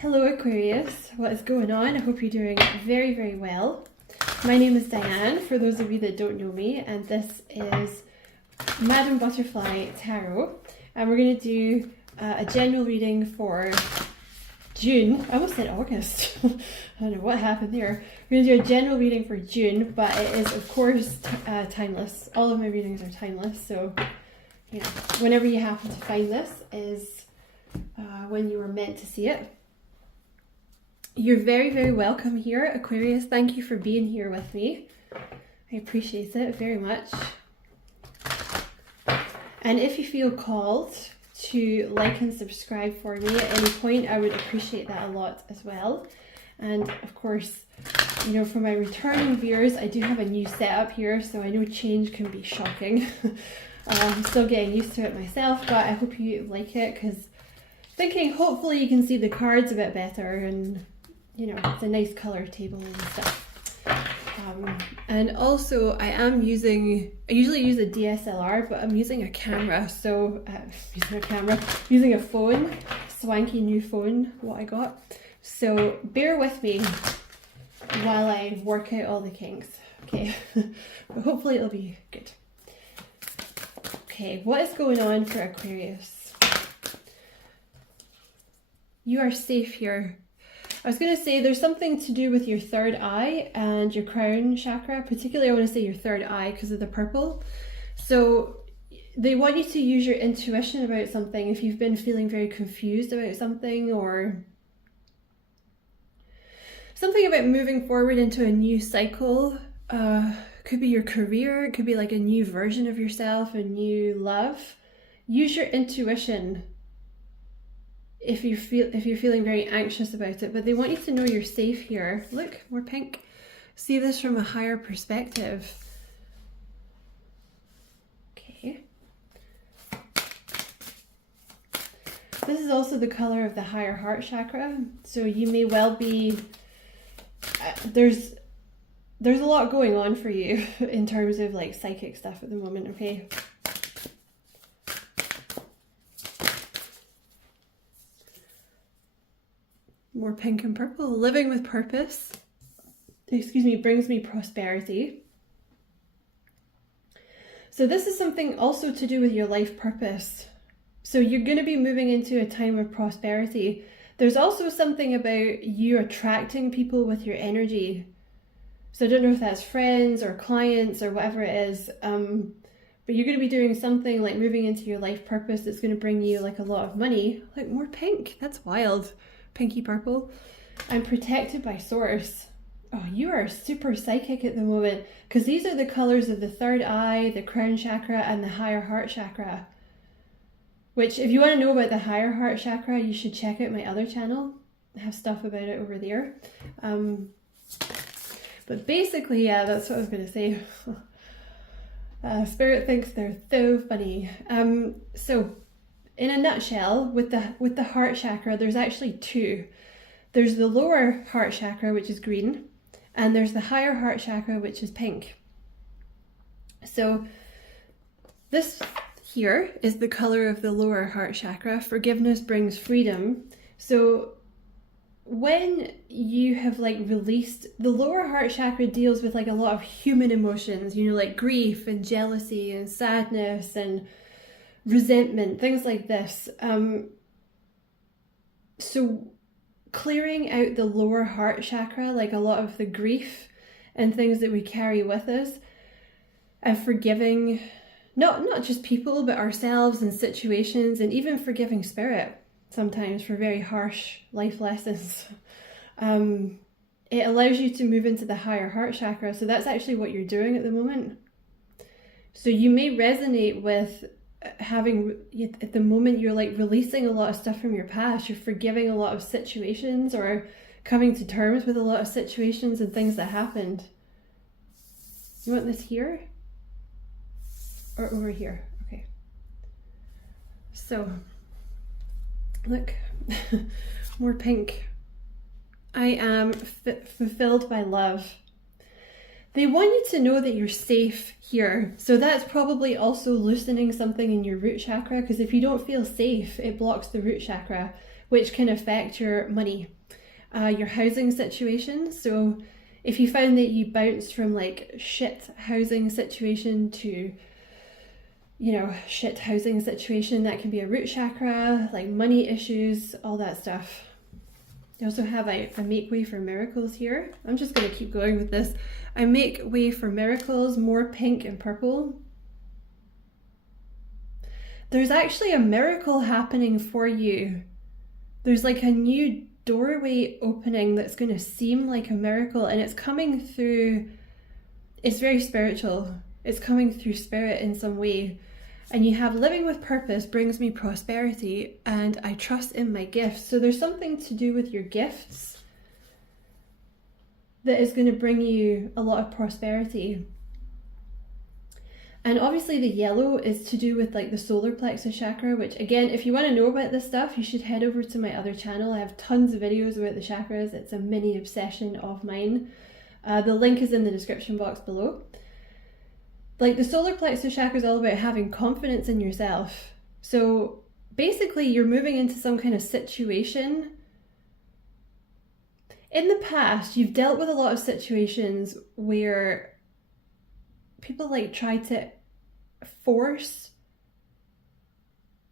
Hello Aquarius, what is going on? I hope you're doing very, very well. My name is Diane, for those of you that don't know me, and this is Madam Butterfly Tarot. And we're going to do a general reading for June. I almost said August. I don't know what happened there. We're going to do a general reading for June, but it is of course timeless. All of my readings are timeless, so you know, whenever you happen to find this is when you were meant to see it. You're very, very welcome here, Aquarius. Thank you for being here with me. I appreciate it very much. And if you feel called to like and subscribe for me at any point, I would appreciate that a lot as well. And of course, you know, for my returning viewers, I do have a new setup here, so I know change can be shocking. I'm still getting used to it myself, but I hope you like it, because thinking hopefully you can see the cards a bit better, and you know, it's a nice color table and stuff. And also I usually use a DSLR, but I'm using a camera, so using a phone, swanky new phone, what I got. So bear with me while I work out all the kinks, okay? But hopefully it'll be good. Okay, what is going on for Aquarius? You are safe here. I was going to say there's something to do with your third eye and your crown chakra. Particularly I want to say your third eye because of the purple. So they want you to use your intuition about something if you've been feeling very confused about something, or something about moving forward into a new cycle. Could be your career, it could be like a new version of yourself, a new love. Use your intuition if you're feeling very anxious about it, but they want you to know you're safe here. Look, more pink. See this from a higher perspective. Okay. This is also the color of the higher heart chakra, so you may well be there's a lot going on for you in terms of like psychic stuff at the moment, okay? More pink and purple. Living with purpose, excuse me, brings me prosperity. So this is something also to do with your life purpose. So you're going to be moving into a time of prosperity. There's also something about you attracting people with your energy. So I don't know if that's friends or clients or whatever it is, but you're going to be doing something like moving into your life purpose that's going to bring you like a lot of money. Like more pink, that's wild. Pinky purple. I'm protected by source. Oh, you are super psychic at the moment, because these are the colors of the third eye, the crown chakra, and the higher heart chakra. Which, if you want to know about the higher heart chakra, you should check out my other channel. I have stuff about it over there. But basically, yeah, that's what I was going to say. Spirit thinks they're so funny. So in a nutshell, with the heart chakra, there's actually two. There's the lower heart chakra, which is green, and there's the higher heart chakra, which is pink. So this here is the color of the lower heart chakra. Forgiveness brings freedom. So when you have like released, the lower heart chakra deals with like a lot of human emotions, you know, like grief and jealousy and sadness and resentment, things like this. So clearing out the lower heart chakra, like a lot of the grief and things that we carry with us, and forgiving not just people but ourselves and situations, and even forgiving spirit sometimes for very harsh life lessons. It allows you to move into the higher heart chakra. So that's actually what you're doing at the moment. So you may resonate with having, at the moment, you're like releasing a lot of stuff from your past. You're forgiving a lot of situations, or coming to terms with a lot of situations and things that happened. You want this here or over here? Okay. So look, more pink. I am fulfilled by love. They want you to know that you're safe here. So that's probably also loosening something in your root chakra, because if you don't feel safe, it blocks the root chakra, which can affect your money, your housing situation. So if you found that you bounced from like shit housing situation to, you know, shit housing situation, that can be a root chakra, like money issues, all that stuff. I also have a make way for miracles here. I'm just going to keep going with this. I make way for miracles, more pink and purple. There's actually a miracle happening for you. There's like a new doorway opening that's going to seem like a miracle, and it's coming through, it's very spiritual. It's coming through spirit in some way. And you have living with purpose brings me prosperity, and I trust in my gifts. So there's something to do with your gifts that is going to bring you a lot of prosperity. And obviously the yellow is to do with like the solar plexus chakra, which again, if you want to know about this stuff, you should head over to my other channel. I have tons of videos about the chakras. It's a mini obsession of mine. The link is in the description box below. Like the solar plexus chakra is all about having confidence in yourself. So basically you're moving into some kind of situation. In the past, you've dealt with a lot of situations where people like try to force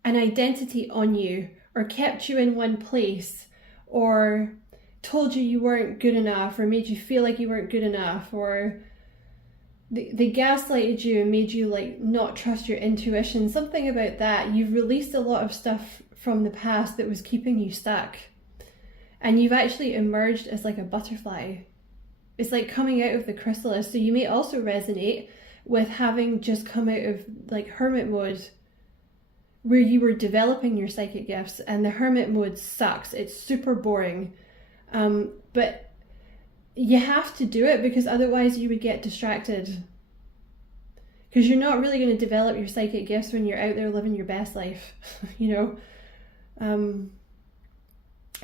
an identity on you, or kept you in one place, or told you weren't good enough, or made you feel like you weren't good enough, or they gaslighted you and made you like not trust your intuition, something about that. You've released a lot of stuff from the past that was keeping you stuck, and you've actually emerged as like a butterfly. It's like coming out of the chrysalis. So you may also resonate with having just come out of like hermit mode, where you were developing your psychic gifts, and the hermit mode sucks. It's super boring, but you have to do it, because otherwise you would get distracted, because you're not really going to develop your psychic gifts when you're out there living your best life. You know,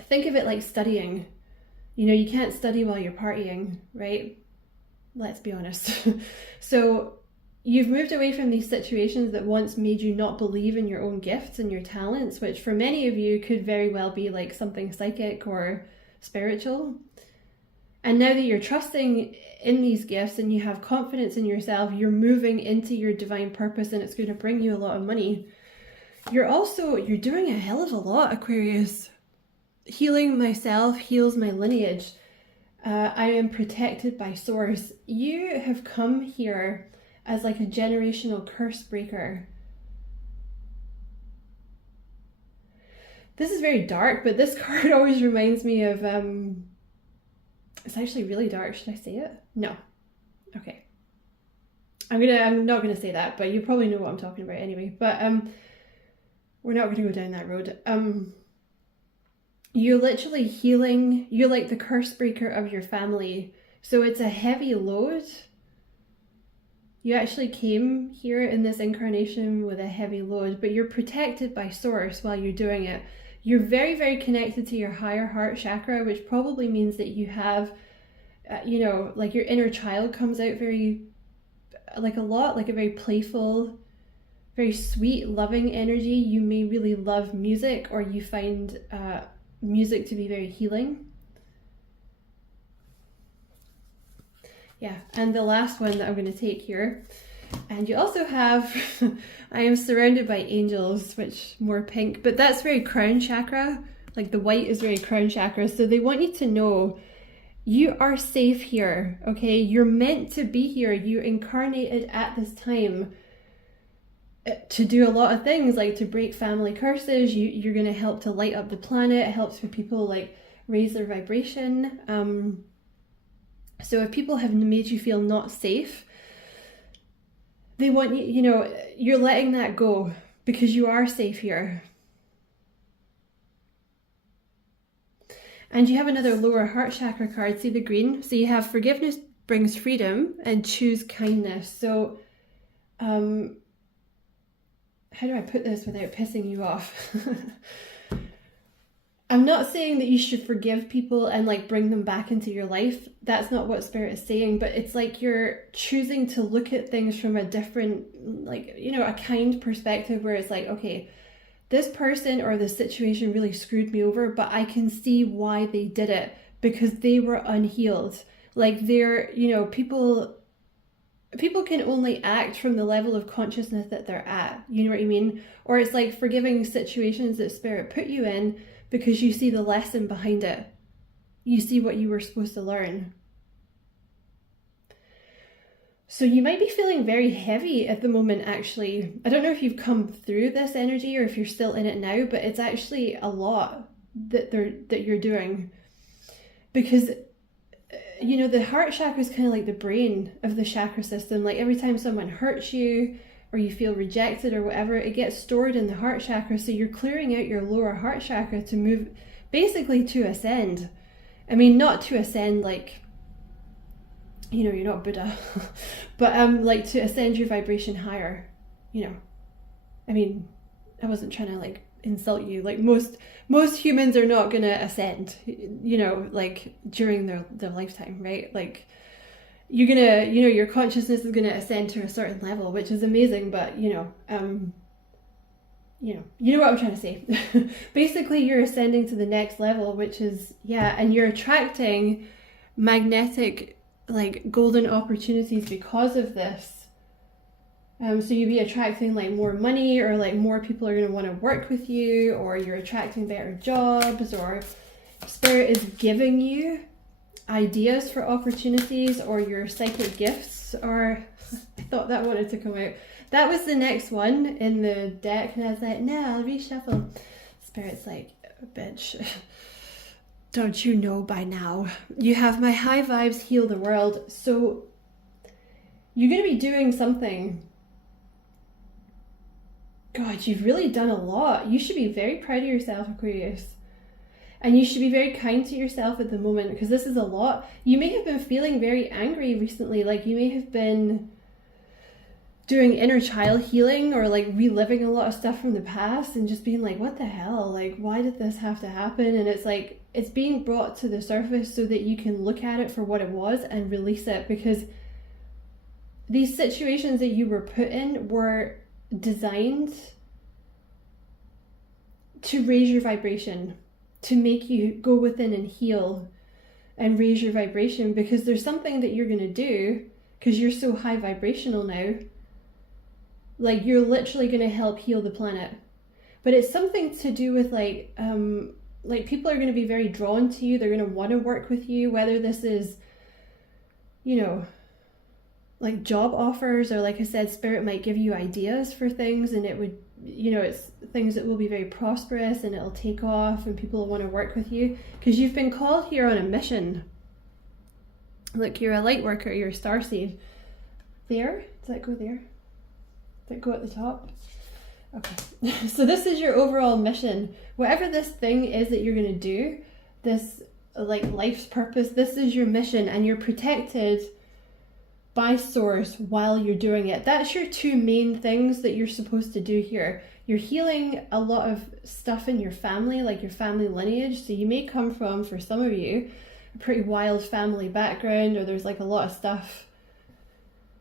think of it like studying. You know, you can't study while you're partying, right? Let's be honest. So you've moved away from these situations that once made you not believe in your own gifts and your talents, which for many of you could very well be like something psychic or spiritual. And now that you're trusting in these gifts and you have confidence in yourself, you're moving into your divine purpose, and it's going to bring you a lot of money. You're doing a hell of a lot, Aquarius. Healing myself heals my lineage. I am protected by source. You have come here as like a generational curse breaker. This is very dark, but this card always reminds me of it's actually really dark. Should I say it? No. Okay. I'm not gonna say that, but you probably know what I'm talking about anyway. But we're not gonna go down that road. You're literally healing. You're like the curse breaker of your family. So it's a heavy load. You actually came here in this incarnation with a heavy load, but you're protected by source while you're doing it. You're very, very connected to your higher heart chakra, which probably means that you have, you know, like your inner child comes out very, like a lot, like a very playful, very sweet, loving energy. You may really love music, or you find music to be very healing. Yeah, and the last one that I'm going to take here, and you also have, I am surrounded by angels, which more pink, but that's very crown chakra. Like the white is very crown chakra. So they want you to know you are safe here, okay? You're meant to be here. You incarnated at this time to do a lot of things, like to break family curses. You're going to help to light up the planet. It helps for people like raise their vibration. So if people have made you feel not safe, they want you, you know, you're letting that go, because you are safe here. And you have another lower heart chakra card. See the green? So you have forgiveness brings freedom and choose kindness. So how do I put this without pissing you off? I'm not saying that you should forgive people and like bring them back into your life. That's not what Spirit is saying, but it's like you're choosing to look at things from a different, like, you know, a kind perspective, where it's like, okay, this person or this situation really screwed me over, but I can see why they did it, because they were unhealed. Like they're, you know, people can only act from the level of consciousness that they're at. You know what I mean? Or it's like forgiving situations that Spirit put you in because you see the lesson behind it. You see what you were supposed to learn. So you might be feeling very heavy at the moment, actually. I don't know if you've come through this energy or if you're still in it now, but it's actually a lot that you're doing. Because, you know, the heart chakra is kind of like the brain of the chakra system. Like every time someone hurts you or you feel rejected or whatever, it gets stored in the heart chakra. So you're clearing out your lower heart chakra to move, basically to ascend. I mean, not to ascend like, you know, you're not Buddha, but like to ascend your vibration higher, you know. I mean, I wasn't trying to like insult you. Like most humans are not gonna ascend, you know, like during their lifetime, right? Like you're gonna, you know, your consciousness is gonna ascend to a certain level, which is amazing, but you know what I'm trying to say. Basically, you're ascending to the next level, which is, yeah, and you're attracting magnetic, like golden opportunities because of this. So you'll be attracting like more money, or like more people are going to want to work with you, or you're attracting better jobs, or Spirit is giving you ideas for opportunities, or your psychic gifts are, I thought that wanted to come out. That was the next one in the deck, and I was like, no, I'll reshuffle. Spirit's like, bitch, don't you know by now? You have my high vibes heal the world. So you're going to be doing something. God, you've really done a lot. You should be very proud of yourself, Aquarius. And you should be very kind to yourself at the moment, because this is a lot. You may have been feeling very angry recently. Like you may have been doing inner child healing, or like reliving a lot of stuff from the past and just being like, what the hell? Like, why did this have to happen? And it's like, it's being brought to the surface so that you can look at it for what it was and release it, because these situations that you were put in were designed to raise your vibration, to make you go within and heal and raise your vibration, because there's something that you're going to do because you're so high vibrational now. Like you're literally going to help heal the planet, but it's something to do with like people are going to be very drawn to you. They're going to want to work with you, whether this is, you know, like job offers, or like I said, Spirit might give you ideas for things, and it would, you know, it's things that will be very prosperous and it'll take off and people will want to work with you, because you've been called here on a mission. Look, you're a light worker, you're a starseed. There? Does that go there? Does it go at the top? Okay. So this is your overall mission. Whatever this thing is that you're going to do, this like life's purpose, this is your mission, and you're protected by Source while you're doing it. That's your two main things that you're supposed to do here. You're healing a lot of stuff in your family, like your family lineage. So you may come from, for some of you, a pretty wild family background, or there's like a lot of stuff,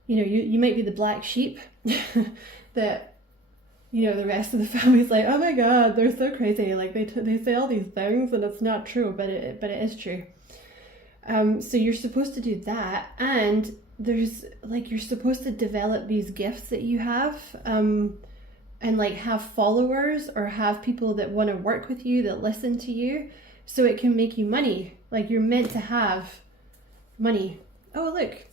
you know, you might be the black sheep that, you know, the rest of the family's like, oh my God, they're so crazy. Like they say all these things and it's not true, but it is true. So you're supposed to do that, and there's like, you're supposed to develop these gifts that you have, and like have followers or have people that want to work with you, that listen to you, so it can make you money. Like you're meant to have money. Oh, look,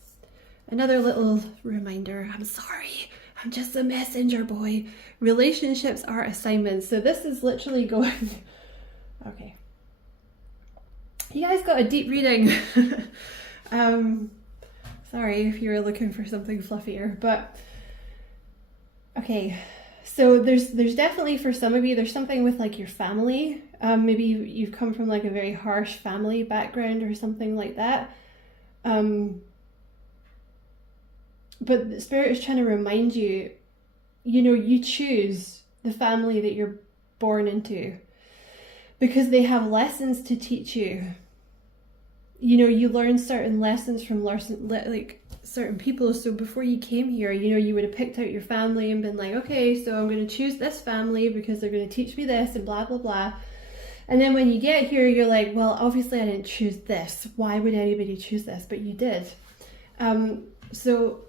another little reminder. I'm sorry, I'm just a messenger boy. Relationships are assignments. So this is literally going, okay. You guys got a deep reading. Sorry if you were looking for something fluffier, but okay. So there's definitely, for some of you, there's something with like your family. Maybe you've come from like a very harsh family background or something like that. But the Spirit is trying to remind you, you know, you choose the family that you're born into, because they have lessons to teach you. You know, you learn certain lessons from like certain people. So before you came here, you know, you would have picked out your family and been like, okay, so I'm going to choose this family because they're going to teach me this and blah, blah, blah. And then when you get here, you're like, well, obviously I didn't choose this. Why would anybody choose this? But you did. So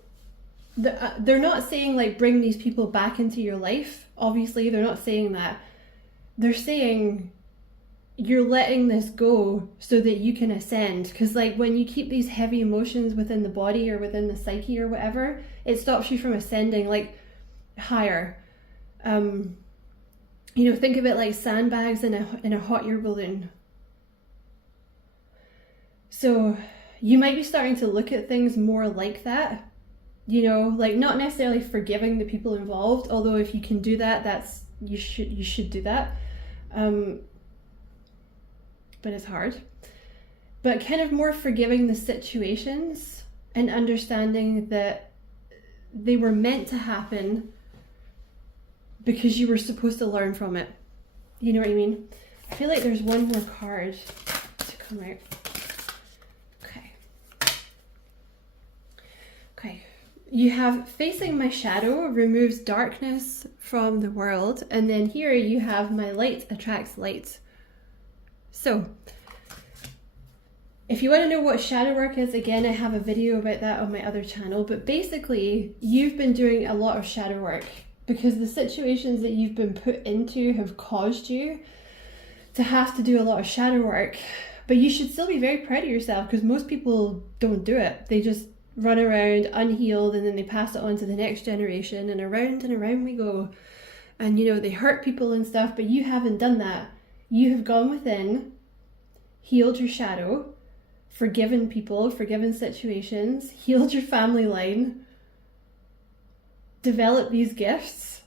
they're not saying like bring these people back into your life. Obviously, they're not saying that. They're saying you're letting this go so that you can ascend. Because like when you keep these heavy emotions within the body or within the psyche or whatever, it stops you from ascending like higher. You know, think of it like sandbags in a hot air balloon. So you might be starting to look at things more like that. You know, like not necessarily forgiving the people involved, although if you can do that, you should do that. But it's hard. But kind of more forgiving the situations and understanding that they were meant to happen because you were supposed to learn from it. You know what I mean? I feel like there's one more card to come out. Okay. You have facing my shadow removes darkness from the world. And then here you have my light attracts light. So if you want to know what shadow work is, again, I have a video about that on my other channel. But basically, you've been doing a lot of shadow work because the situations that you've been put into have caused you to have to do a lot of shadow work. But you should still be very proud of yourself because most people don't do it. They just run around unhealed and then they pass it on to the next generation and around we go. And you know, they hurt people and stuff, but you haven't done that. You have gone within, healed your shadow, forgiven people, forgiven situations, healed your family line, developed these gifts.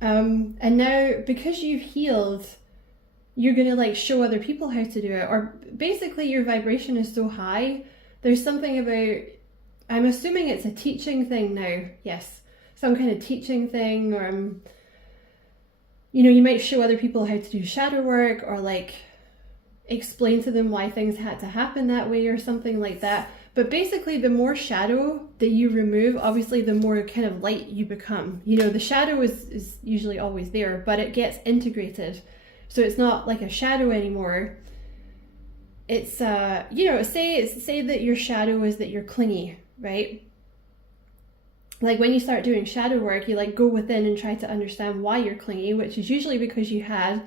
And now because you've healed, you're going to like show other people how to do it. Or basically your vibration is so high. There's something about, I'm assuming it's a teaching thing now. Yes. Some kind of teaching thing, or, you know, you might show other people how to do shadow work or like explain to them why things had to happen that way or something like that. But basically the more shadow that you remove, obviously the more kind of light you become. You know, the shadow is usually always there, but it gets integrated. So it's not like a shadow anymore. It's, you know, say that your shadow is that you're clingy, right? Like when you start doing shadow work, you like go within and try to understand why you're clingy, which is usually because you had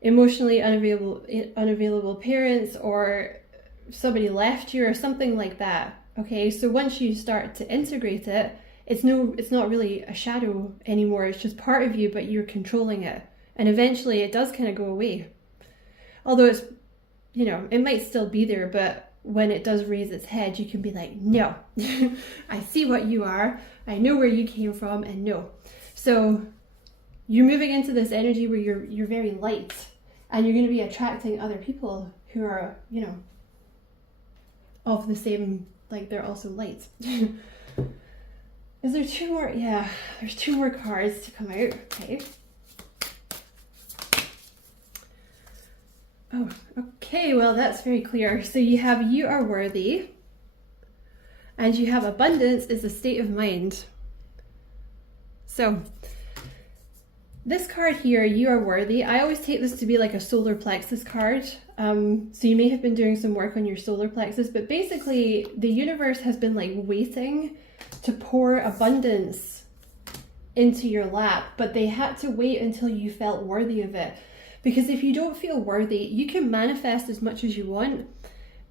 emotionally unavailable parents or somebody left you or something like that. Okay, so once you start to integrate it, it's not really a shadow anymore. It's just part of you, but you're controlling it. And eventually it does kind of go away. Although it's, you know, it might still be there, but when it does raise its head, you can be like, no, I see what you are. I know where you came from, and no. So you're moving into this energy where you're very light, and you're going to be attracting other people who are, you know, of the same, like they're also light. Is there two more? Yeah, there's two more cards to come out. Okay. Oh, okay, well, that's very clear. So you have you are worthy, and you have abundance is a state of mind. So this card here, you are worthy. I always take this to be like a solar plexus card. So you may have been doing some work on your solar plexus, but basically the universe has been like waiting to pour abundance into your lap, but they had to wait until you felt worthy of it. Because if you don't feel worthy, you can manifest as much as you want,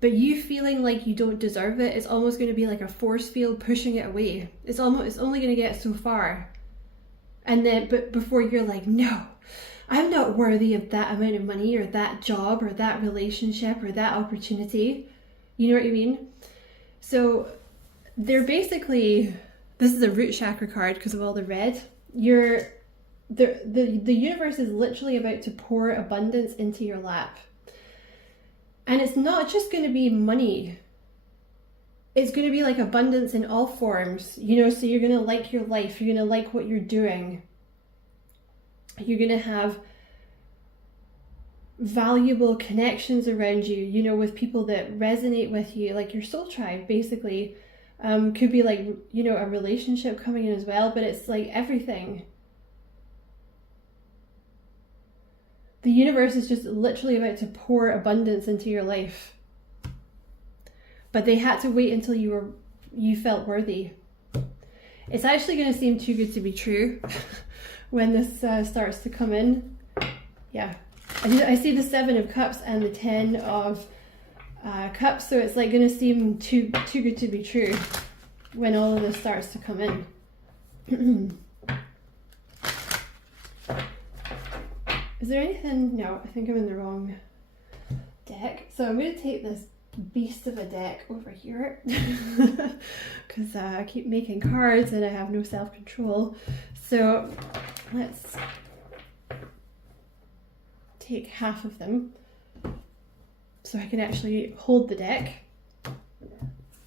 but you feeling like you don't deserve it is almost going to be like a force field pushing it away. It's only going to get so far. And then, but before you're like, no, I'm not worthy of that amount of money or that job or that relationship or that opportunity. You know what I mean? So they're basically, this is a root chakra card because of all the red. The universe is literally about to pour abundance into your lap. And it's not just going to be money. It's going to be like abundance in all forms, you know, so you're going to like your life. You're going to like what you're doing. You're going to have valuable connections around you, you know, with people that resonate with you, like your soul tribe, basically. Could be like, you know, a relationship coming in as well, but it's like everything. The universe is just literally about to pour abundance into your life. But they had to wait until you felt worthy. It's actually going to seem too good to be true when this starts to come in. Yeah. I see the 7 of Cups and the 10 of Cups, so it's like going to seem too good to be true when all of this starts to come in. Is there anything? No, I think I'm in the wrong deck. So I'm going to take this beast of a deck over here because I keep making cards and I have no self-control. So let's take half of them so I can actually hold the deck.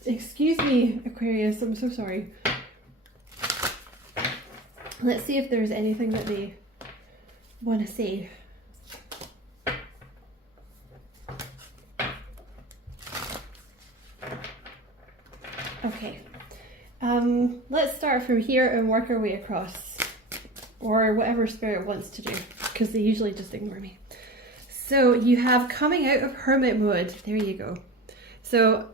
Excuse me, Aquarius, I'm so sorry. Let's see if there's anything that they want to say. Okay, let's start from here and work our way across, or whatever Spirit wants to do, because they usually just ignore me. So you have coming out of hermit mode. There you go. So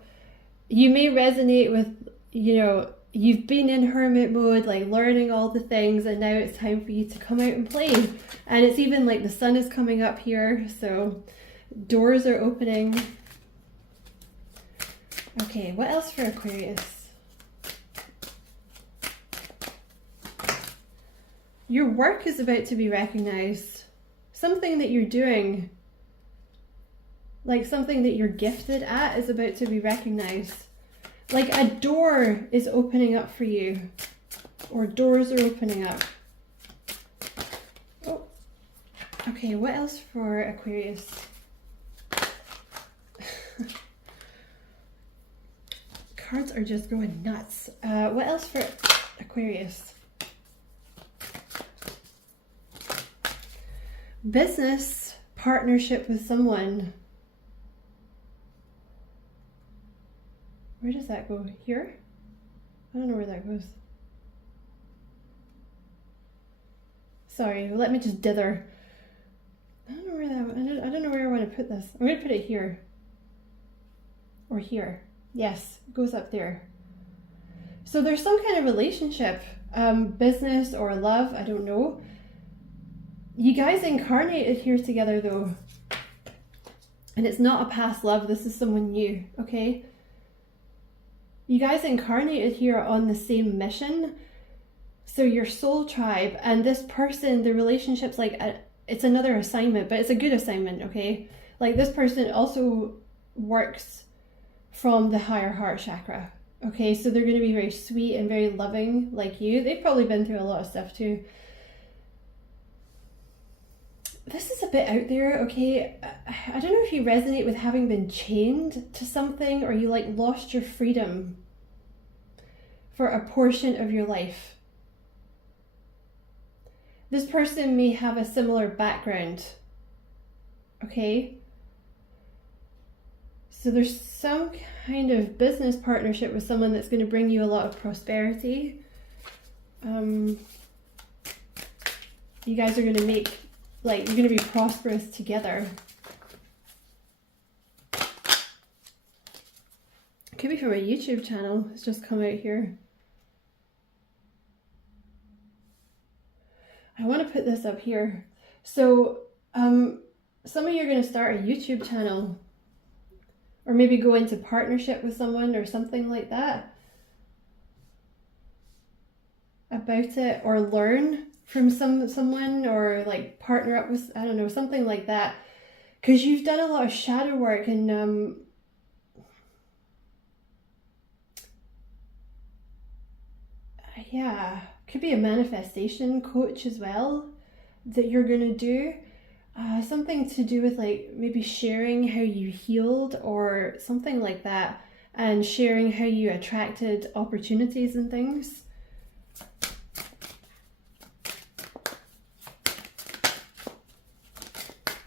you may resonate with, you know, you've been in hermit mode, like learning all the things, and now it's time for you to come out and play. And it's even like the sun is coming up here, so doors are opening. Okay, what else for Aquarius? Your work is about to be recognized. Something that you're doing, like something that you're gifted at, is about to be recognized. Like a door is opening up for you, or doors are opening up. Oh, okay, what else for Aquarius? Cards are just going nuts. What else for Aquarius? Business partnership with someone. Where does that go? Here? I don't know where that goes. Sorry, let me just dither. I don't know where that. I don't know where I want to put this. I'm going to put it here. Or here. Yes, it goes up there. So there's some kind of relationship, business or love, I don't know. You guys incarnated here together though. And it's not a past love, this is someone new, okay? You guys incarnated here on the same mission. So your soul tribe and this person, the relationship's like, it's another assignment, but it's a good assignment, okay? Like this person also works from the higher heart chakra, okay? So they're going to be very sweet and very loving like you. They've probably been through a lot of stuff too. This is a bit out there, okay? I don't know if you resonate with having been chained to something, or you like lost your freedom for a portion of your life. This person may have a similar background, okay? So there's some kind of business partnership with someone that's going to bring you a lot of prosperity. You guys are going to make, like, you're going to be prosperous together. It could be from a YouTube channel. It's just come out here. I want to put this up here. So some of you are going to start a YouTube channel, or maybe go into partnership with someone or something like that about it, or learn from someone, or like partner up with, I don't know, something like that, because you've done a lot of shadow work. And yeah, could be a manifestation coach as well that you're gonna do. Something to do with like maybe sharing how you healed or something like that, and sharing how you attracted opportunities and things.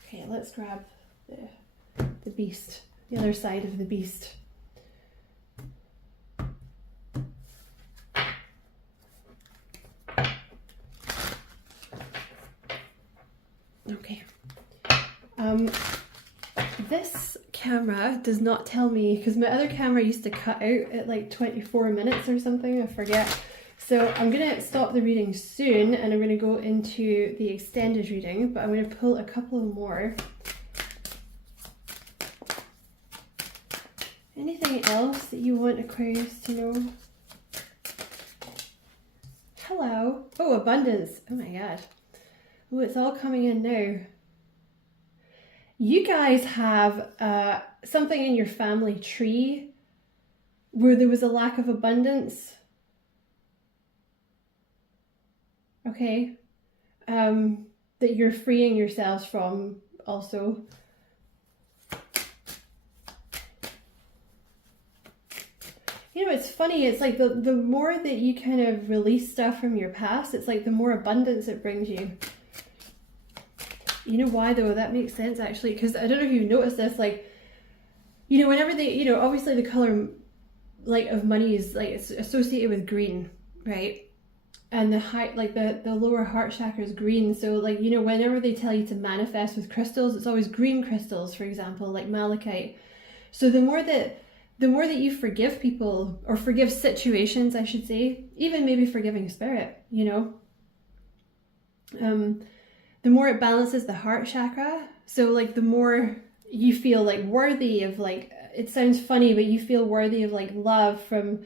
Okay, let's grab the beast, the other side of the beast. camera does not tell me, because my other camera used to cut out at like 24 minutes or something, I forget. So I'm going to stop the reading soon and I'm going to go into the extended reading, but I'm going to pull a couple more. Anything else that you want Aquarius to know? Hello. Oh, abundance. Oh my God. Oh, it's all coming in now. You guys have something in your family tree where there was a lack of abundance. Okay. That you're freeing yourselves from also. You know, it's funny, it's like the more that you kind of release stuff from your past, it's like the more abundance it brings you. You know why though? That makes sense actually, because I don't know if you've noticed this, like, you know, whenever they, you know, obviously the color like of money is like, it's associated with green, right? And the high, like the lower heart chakra is green. So like, you know, whenever they tell you to manifest with crystals, it's always green crystals, for example, like malachite. So the more that you forgive people, or forgive situations, I should say, even maybe forgiving spirit, you know, the more it balances the heart chakra. So like the more you feel like worthy of, like, it sounds funny, but you feel worthy of like love from,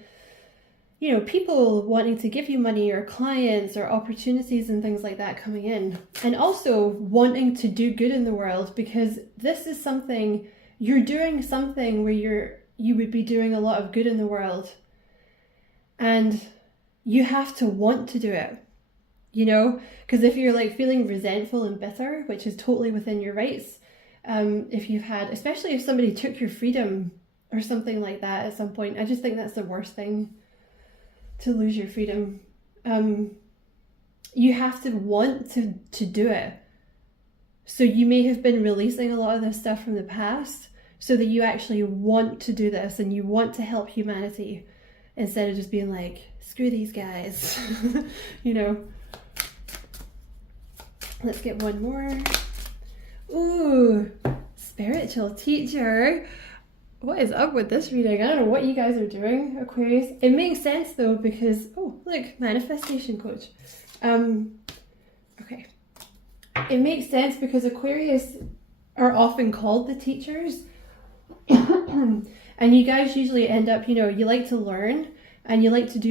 you know, people wanting to give you money, or clients, or opportunities and things like that coming in. And also wanting to do good in the world, because this is something, you're doing something where you would be doing a lot of good in the world. And you have to want to do it, you know, because if you're like feeling resentful and bitter, which is totally within your rights, if you've had, especially if somebody took your freedom or something like that at some point, I just think that's the worst thing, to lose your freedom. You have to want to do it. So you may have been releasing a lot of this stuff from the past, so that you actually want to do this and you want to help humanity, instead of just being like, screw these guys. You know. Let's get one more. Ooh, spiritual teacher. What is up with this reading? I don't know what you guys are doing, Aquarius. It makes sense though, because, oh, look, manifestation coach. Okay. It makes sense because Aquarius are often called the teachers. And you guys usually end up, you know, you like to learn, and you like to do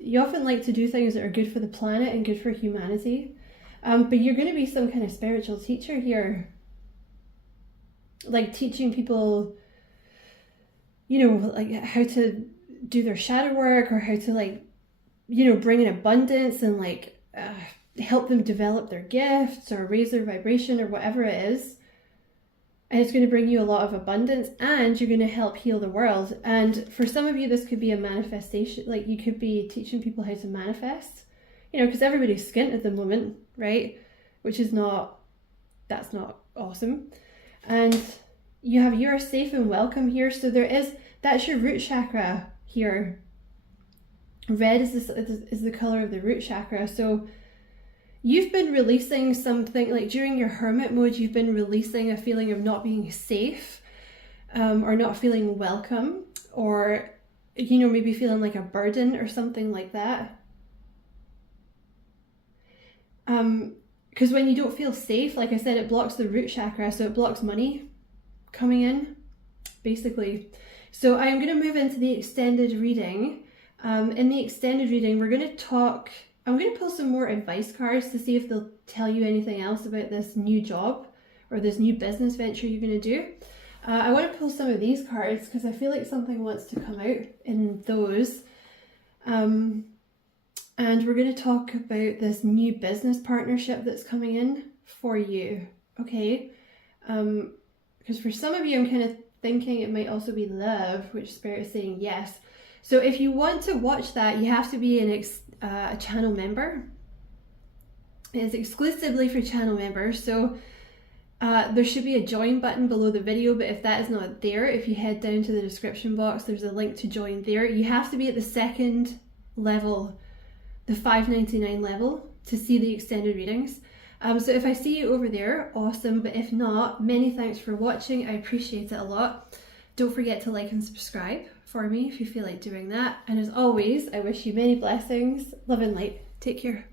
you often like to do things that are good for the planet and good for humanity. But you're going to be some kind of spiritual teacher here. Like teaching people, you know, like how to do their shadow work, or how to, like, you know, bring in abundance and like help them develop their gifts or raise their vibration or whatever it is. And it's going to bring you a lot of abundance, and you're going to help heal the world. And for some of you, this could be a manifestation. Like, you could be teaching people how to manifest, you know, because everybody's skint at the moment, right? Which is that's not awesome. And you have "you're safe and welcome" here. So that's your root chakra here. Red is the color of the root chakra. So you've been releasing something, like during your hermit mode, you've been releasing a feeling of not being safe, or not feeling welcome, or, you know, maybe feeling like a burden or something like that. Because when you don't feel safe, like I said, it blocks the root chakra, so it blocks money coming in, basically. So I am going to move into the extended reading. In the extended reading, we're going to talk... I'm going to pull some more advice cards to see if they'll tell you anything else about this new job or this new business venture you're going to do. I want to pull some of these cards because I feel like something wants to come out in those. And we're going to talk about this new business partnership that's coming in for you. Okay? Because for some of you, I'm kind of thinking it might also be love, which Spirit is saying yes. So if you want to watch that, you have to be a channel member. It is exclusively for channel members. So there should be a join button below the video, but if that is not there, if you head down to the description box, there's a link to join there. You have to be at the second level, the $5.99 level, to see the extended readings. So if I see you over there, awesome. But if not, many thanks for watching. I appreciate it a lot. Don't forget to like and subscribe for me if you feel like doing that. And as always, I wish you many blessings, love and light. Take care.